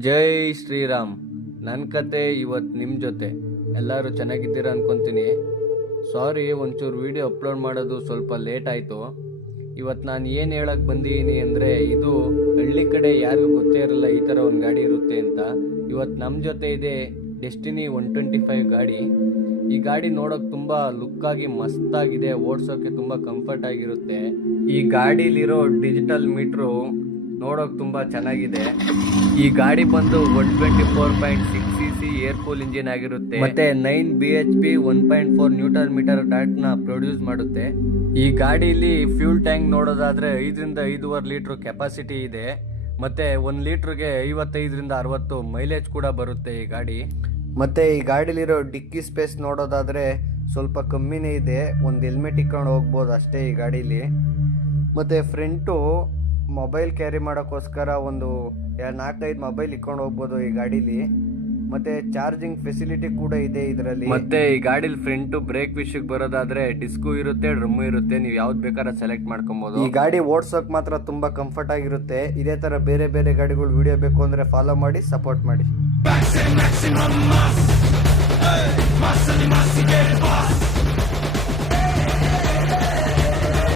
ಜೈ ಶ್ರೀರಾಮ್. ನನ್ನ ಕತೆ ಇವತ್ತು ನಿಮ್ಮ ಜೊತೆ. ಎಲ್ಲರೂ ಚೆನ್ನಾಗಿದ್ದೀರಾ ಅಂದ್ಕೊತೀನಿ. ಸಾರಿ, ಒಂಚೂರು ವಿಡಿಯೋ ಅಪ್ಲೋಡ್ ಮಾಡೋದು ಸ್ವಲ್ಪ ಲೇಟ್ ಆಯಿತು. ಇವತ್ತು ನಾನು ಏನು ಹೇಳಕ್ಕೆ ಬಂದಿದ್ದೀನಿ ಅಂದರೆ, ಇದು ಹಳ್ಳಿ ಕಡೆ ಯಾರಿಗೂ ಗೊತ್ತೇ ಇರಲ್ಲ ಈ ಥರ ಒಂದು ಗಾಡಿ ಇರುತ್ತೆ ಅಂತ. ಇವತ್ತು ನಮ್ಮ ಜೊತೆ ಇದೆ ಡೆಸ್ಟಿನಿ 125 ಗಾಡಿ. ಈ ಗಾಡಿ ನೋಡೋಕೆ ತುಂಬ ಲುಕ್ಕಾಗಿ ಮಸ್ತಾಗಿದೆ, ಓಡಿಸೋಕ್ಕೆ ತುಂಬ ಕಂಫರ್ಟ್ ಆಗಿರುತ್ತೆ. ಈ ಗಾಡೀಲಿರೋ ಡಿಜಿಟಲ್ ಮೀಟ್ರು ನೋಡೋಕೆ ತುಂಬ ಚೆನ್ನಾಗಿದೆ. ಈ ಗಾಡಿ ಬಂದು 124.6 cc ಏರ್ ಕೂಲ್ ಇಂಜಿನ್ ಆಗಿರುತ್ತೆ ಮತ್ತೆ 9 bhp 1.4 ನ್ಯೂಟನ್ ಮೀಟರ್ ಟಾರ್ಕ್ನ ಪ್ರೊಡ್ಯೂಸ್ ಮಾಡುತ್ತೆ. ಈ ಗಾಡಿಲಿ ಫ್ಯೂಲ್ ಟ್ಯಾಂಕ್ ನೋಡೋದಾದ್ರೆ 5ರಿಂದ 5.5 ಲೀಟರ್ ಕೆಪಾಸಿಟಿ ಇದೆ ಮತ್ತೆ 1 ಲೀಟರ್ಗೆ 55ರಿಂದ 60 ಮೈಲೇಜ್ ಕೂಡ ಬರುತ್ತೆ ಈ ಗಾಡಿ. ಮತ್ತೆ ಈ ಗಾಡಿಲಿರೋ ಡಿಕ್ಕಿ ಸ್ಪೇಸ್ ನೋಡೋದಾದ್ರೆ ಸ್ವಲ್ಪ ಕಮ್ಮಿನೇ ಇದೆ, ಒಂದು ಹೆಲ್ಮೆಟ್ ಇಟ್ಕೊಂಡು ಹೋಗ್ಬೋದು ಅಷ್ಟೇ ಈ ಗಾಡೀಲಿ. ಮತ್ತೆ ಫ್ರಂಟು ಮೊಬೈಲ್ ಕ್ಯಾರಿ ಮಾಡೋಕ್ಕೋಸ್ಕರ ಒಂದು 4-5 ಮೊಬೈಲ್ ಇಟ್ಕೊಂಡು ಹೋಗ್ಬೋದು ಈ ಗಾಡೀಲಿ. ಮತ್ತೆ ಚಾರ್ಜಿಂಗ್ ಫೆಸಿಲಿಟಿ ಕೂಡ ಇದೆ ಇದರಲ್ಲಿ. ಮತ್ತೆ ಈ ಗಾಡಿಲಿ ಫ್ರಂಟ್ ಬ್ರೇಕ್ ವಿಷಯಕ್ಕೆ ಬರೋದಾದ್ರೆ ಡಿಸ್ಕು ಇರುತ್ತೆ, ಡ್ರಮ್ಮು ಇರುತ್ತೆ, ನೀವು ಯಾವ್ದು ಬೇಕಾದ್ರೆ ಸೆಲೆಕ್ಟ್ ಮಾಡ್ಕೊಬಹುದು. ಈ ಗಾಡಿ ಓಡ್ಸೋಕ್ ಮಾತ್ರ ತುಂಬಾ ಕಂಫರ್ಟ್ ಆಗಿರುತ್ತೆ. ಇದೇ ತರ ಬೇರೆ ಬೇರೆ ಗಾಡಿಗಳು ವಿಡಿಯೋ ಬೇಕು ಅಂದ್ರೆ ಫಾಲೋ ಮಾಡಿ, ಸಪೋರ್ಟ್ ಮಾಡಿ.